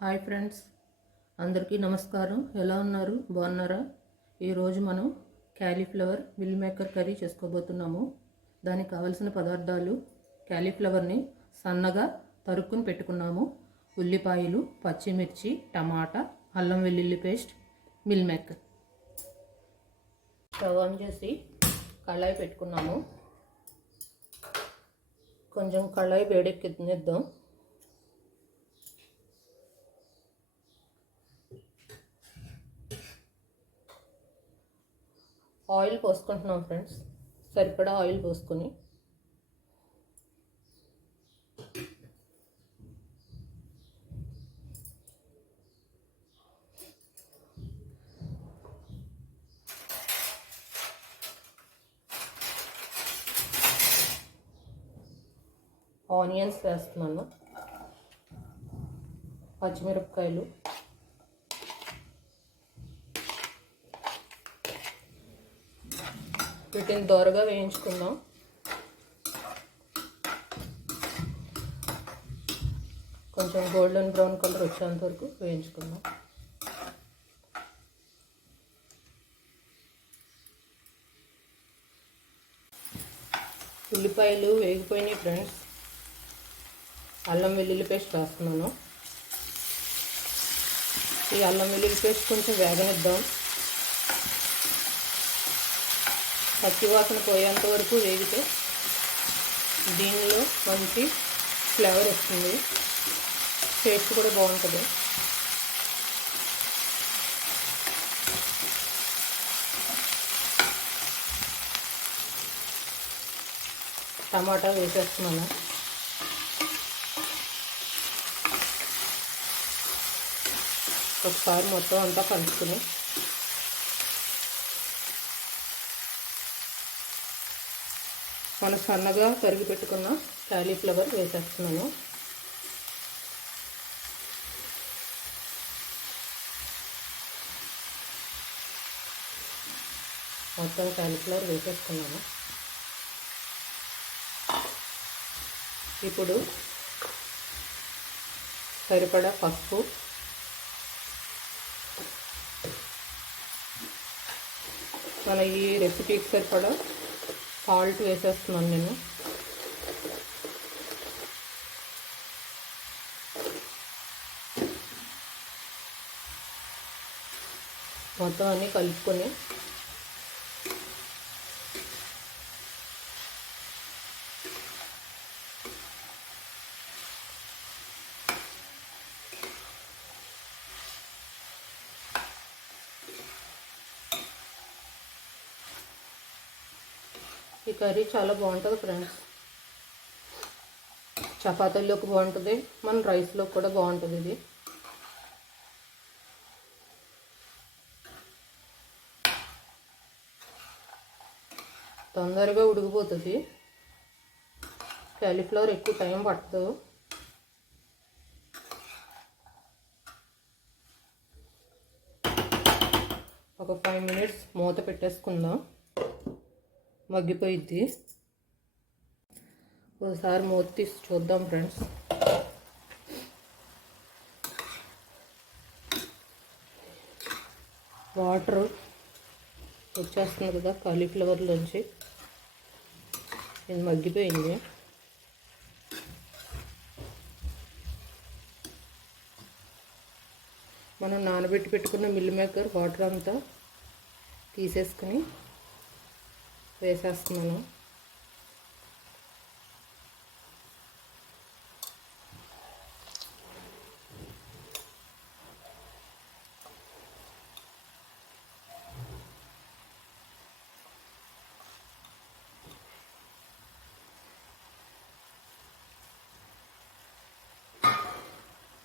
Hi friends, అందరికీ నమస్కారం. ఎలా ఉన్నారు? బాగున్నారా? ఈరోజు మనం క్యాలీఫ్లవర్ మిల్ మేకర్ కర్రీ చేసుకోబోతున్నాము. దానికి కావలసిన పదార్థాలు: క్యాలీఫ్లవర్ని సన్నగా తరుక్కుని పెట్టుకున్నాము, ఉల్లిపాయలు, పచ్చిమిర్చి, టమాటా, అల్లం వెల్లుల్లి paste, meal maker. Stove on చేసి కళాయి పెట్టుకున్నాము. కొంచెం కళాయి వేడెక్కిద్దాం. ఆయిల్ పోసుకుంటున్నాం ఫ్రెండ్స్. సరిపడా ఆయిల్ పోసుకొని ఆనియన్స్ వేస్తున్నాను, పచ్చిమిరపకాయలు, వీటిని దోరగా వేయించుకుందాం. కొంచెం గోల్డెన్ బ్రౌన్ కలర్ వచ్చేంత వరకు వేయించుకుందాం. ఉల్లిపాయలు వేగిపోయినాయి ఫ్రెండ్స్. అల్లం వెల్లుల్లి పేస్ట్ వేస్తున్నాను. ఈ అల్లం వెల్లుల్లి పేస్ట్ కొంచెం వేగనిద్దాం. పచ్చివాసన పోయేంత వరకు వేగితే దీనిలో మంచి ఫ్లేవర్ వస్తుంది, టేస్ట్ కూడా బాగుంటుంది. టమాటా వేసేస్తున్నాను. ఒకసారి మొత్తం అంతా కలుపుకుని మనం సన్నగా తరిగి పెట్టుకున్న క్యాలీఫ్లవర్ వేసేస్తున్నాను. మొత్తం క్యాలీఫ్లవర్ వేసేసుకున్నాను. ఇప్పుడు సరిపడా పసుపు, మన ఈ రెసిపీకి సరిపడా సాల్ట్ వేసేస్తున్నాను నేను. మొత్తం అన్నీ కలుపుకొని ఈ కర్రీ చాలా బాగుంటుంది ఫ్రెండ్స్. చపాతీలోకి బాగుంటుంది, మన రైస్లో కూడా బాగుంటుంది. ఇది తొందరగా ఉడికిపోతుంది. క్యాలీఫ్లవర్ ఎక్కువ టైం పట్టదు. ఒక 5 minutes మూత పెట్టేసుకుందాం, మగ్గిపోయిద్ది. ఒకసారి మూత తీసి చూద్దాం ఫ్రెండ్స్. వాటర్ వచ్చేస్తుంది కదా కాలీఫ్లవర్లోంచి, ఇది మగ్గిపోయింది. మనం నానబెట్టి పెట్టుకున్న మిల్ మేకర్ వాటర్ అంతా తీసేసుకుని వేసేస్తున్నాను.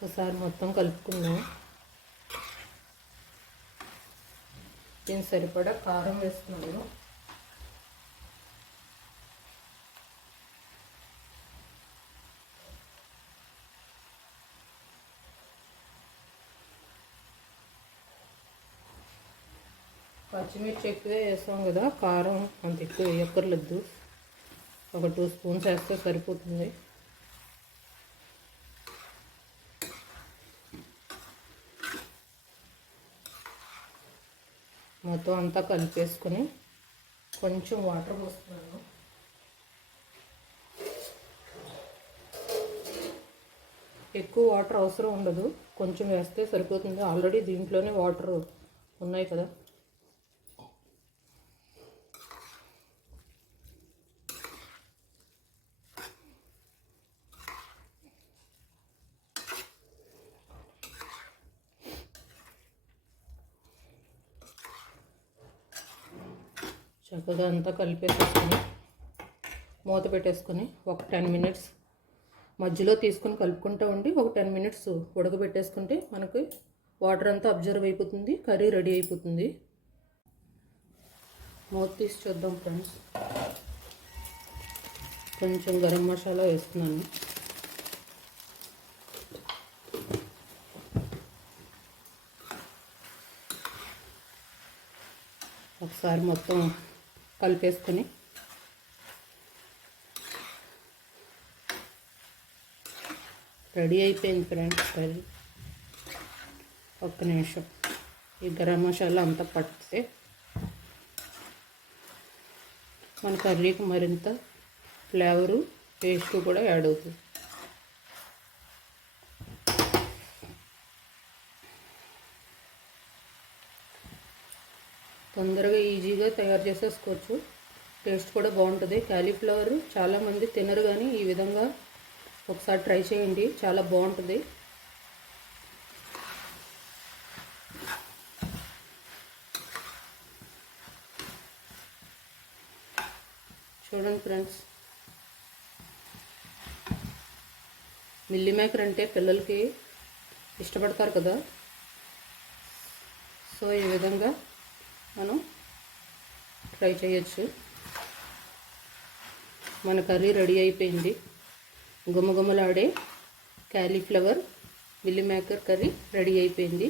ఒకసారి మొత్తం కలుపుకుందాం. దీనికి సరిపడా కారం వేస్తున్నాను. పచ్చిమిర్చి ఎక్కువ వేసాం కదా, కారం అంత ఎక్కువ వేయక్కర్లేదు. ఒక 2 స్పూన్స్ వేస్తే సరిపోతుంది. మొత్తం అంతా కలిపేసుకొని కొంచెం వాటర్ పోస్తున్నాను. ఎక్కువ వాటర్ అవసరం ఉండదు, కొంచెం వేస్తే సరిపోతుంది. ఆల్రెడీ దీంట్లోనే వాటర్ ఉన్నాయి కదా. చక్కగా అంతా కలిపేసుకొని మూత పెట్టేసుకొని ఒక 10 మినిట్స్ మధ్యలో తీసుకొని కలుపుకుంటూ ఉండి ఒక 10 మినిట్స్ ఉడకబెట్టేసుకుంటే మనకి వాటర్ అంతా అబ్జర్వ్ అయిపోతుంది, కర్రీ రెడీ అయిపోతుంది. మూత తీసి చూద్దాం ఫ్రెండ్స్. కొంచెం గరం మసాలా వేస్తున్నాను. ఒకసారి మొత్తం కలిపేసుకొని రెడీ అయిపోయింది ఫ్రెండ్స్ కర్రీ. ఒక్క నిమిషం ఈ గరం మసాలా అంతా పట్టితే మన కర్రీకి మరింత ఫ్లేవరు టేస్ట్ కూడా యాడ్ అవుతుంది. తొందరగా ఈజీగా తయారు చేసేసుకోవచ్చు, టేస్ట్ కూడా బాగుంటుంది. క్యాలీఫ్లవర్ చాలామంది తినరు, కానీ ఈ విధంగా ఒకసారి ట్రై చేయండి, చాలా బాగుంటుంది. చూడండి ఫ్రెండ్స్, మిల్లీ మేకర్ అంటే పిల్లలకి ఇష్టపడతారు కదా. సో ఈ విధంగా మనం ట్రై చేయొచ్చు. మన కర్రీ రెడీ అయిపోయింది. గుమగుమలాడే cauliflower meal maker curry ready అయిపోయింది.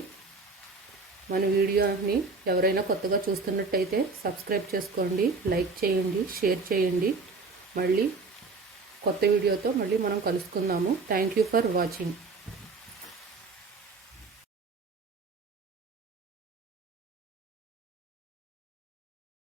మన వీడియోని ఎవరైనా కొత్తగా చూస్తున్నట్టయితే సబ్స్క్రైబ్ చేసుకోండి, లైక్ చేయండి, షేర్ చేయండి. మళ్ళీ కొత్త వీడియోతో మళ్ళీ మనం కలుసుకుందాము. Thank you for watching.